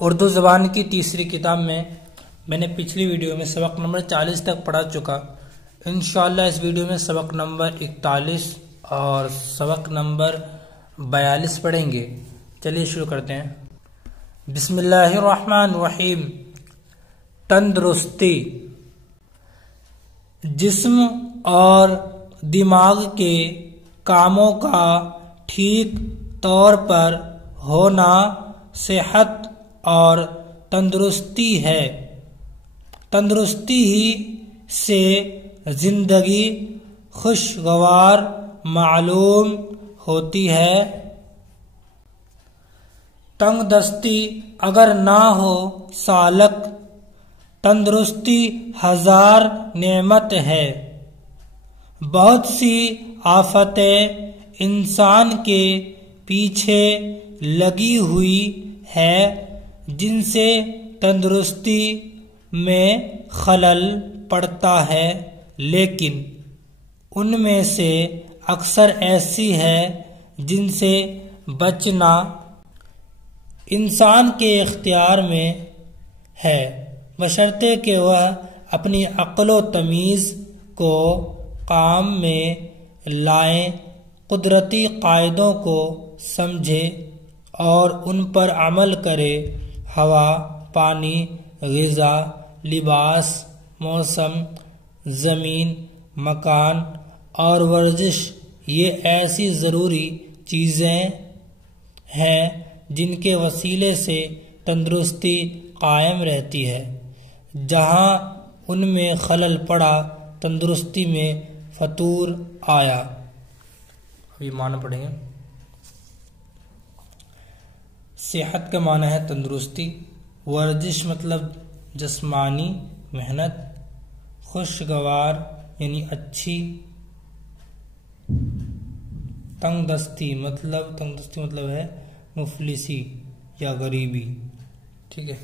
اردو زبان کی تیسری کتاب میں نے پچھلی ویڈیو میں سبق نمبر 40 تک پڑھا چکا۔ انشاءاللہ اس ویڈیو میں سبق نمبر 41 اور سبق نمبر 42 پڑھیں گے۔ چلیے شروع کرتے ہیں۔ بسم اللہ الرحمن الرحیم۔ تندرستی جسم اور دماغ کے کاموں کا ٹھیک طور پر ہونا صحت اور تندرستی ہے۔ تندرستی ہی سے زندگی خوشگوار معلوم ہوتی ہے۔ تنگ دستی اگر نہ ہو سالک، تندرستی ہزار نعمت ہے۔ بہت سی آفتیں انسان کے پیچھے لگی ہوئی ہے جن سے تندرستی میں خلل پڑتا ہے، لیکن ان میں سے اکثر ایسی ہے جن سے بچنا انسان کے اختیار میں ہے، بشرطے کہ وہ اپنی عقل و تمیز کو کام میں لائیں، قدرتی قاعدوں کو سمجھے اور ان پر عمل کرے۔ ہوا، پانی، غذا، لباس، موسم، زمین، مکان اور ورزش یہ ایسی ضروری چیزیں ہیں جن کے وسیلے سے تندرستی قائم رہتی ہے۔ جہاں ان میں خلل پڑا، تندرستی میں فتور آیا۔ ابھی معنی پڑھیں گے۔ صحت کا معنی ہے تندرستی، ورزش مطلب جسمانی محنت، خوشگوار یعنی اچھی، تنگ دستی مطلب ہے مفلسی یا غریبی۔ ٹھیک ہے،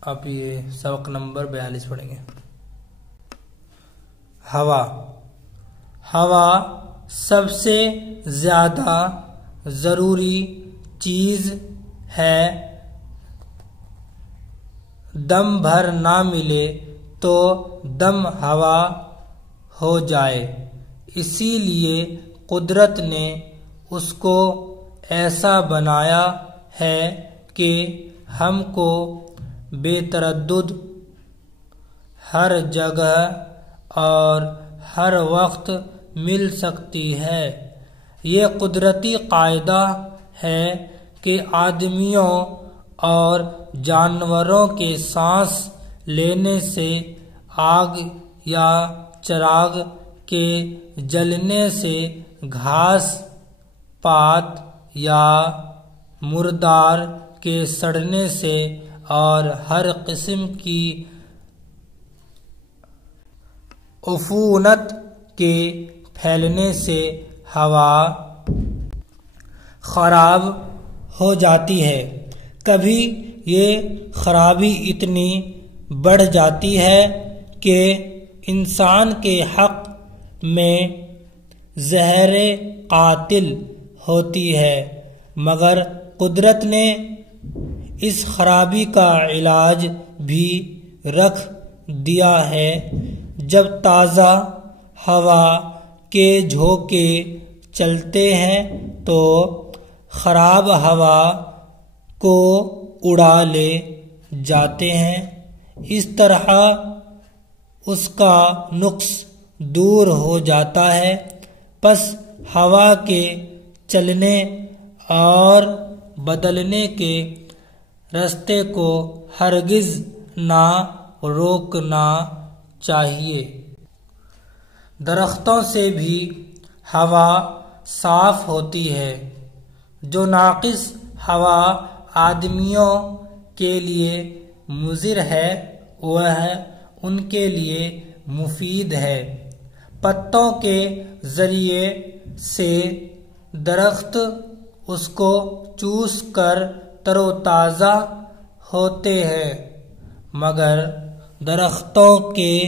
اب یہ سبق نمبر 42 پڑھیں گے۔ ہوا سب سے زیادہ ضروری چیز ہے۔ دم بھر نہ ملے تو دم ہوا ہو جائے، اسی لیے قدرت نے اس کو ایسا بنایا ہے کہ ہم کو بے تردد ہر جگہ اور ہر وقت مل سکتی ہے۔ یہ قدرتی قاعدہ ہے کہ آدمیوں اور جانوروں کے سانس لینے سے، آگ یا چراغ کے جلنے سے، گھاس پات یا مردار کے سڑنے سے اور ہر قسم کی عفونت کے پھیلنے سے ہوا خراب ہو جاتی ہے۔ کبھی یہ خرابی اتنی بڑھ جاتی ہے کہ انسان کے حق میں زہر قاتل ہوتی ہے، مگر قدرت نے اس خرابی کا علاج بھی رکھ دیا ہے۔ جب تازہ ہوا کے جھونکے چلتے ہیں تو خراب ہوا کو اڑا لے جاتے ہیں، اس طرح اس کا نقص دور ہو جاتا ہے۔ پس ہوا کے چلنے اور بدلنے کے راستے کو ہرگز نہ روکنا چاہیے۔ درختوں سے بھی ہوا صاف ہوتی ہے۔ جو ناقص ہوا آدمیوں کے لیے مضر ہے وہ ان کے لیے مفید ہے۔ پتوں کے ذریعے سے درخت اس کو چوس کر تر و تازہ ہوتے ہیں، مگر درختوں کے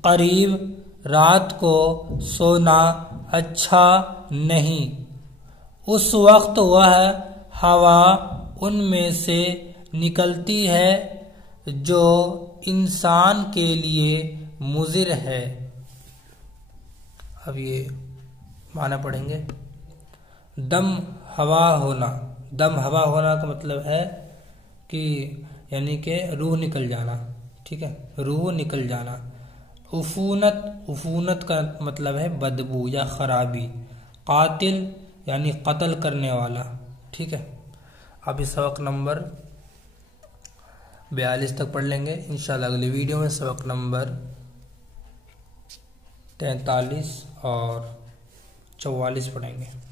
قریب رات کو سونا اچھا نہیں۔ اس وقت وہ ہوا ان میں سے نکلتی ہے جو انسان کے لیے مضر ہے۔ اب یہ معنی پڑھیں گے۔ دم ہوا ہونا، دم ہوا ہونا کا مطلب ہے کہ یعنی کہ روح نکل جانا، ٹھیک ہے، روح نکل جانا۔ عفونت، عفونت کا مطلب ہے بدبو یا خرابی۔ قاتل یعنی قتل کرنے والا، ٹھیک ہے۔ اب اس سبق نمبر 42 تک پڑھ لیں گے انشاءاللہ۔ اگلی ویڈیو میں سبق نمبر 43 اور 44 پڑھیں گے۔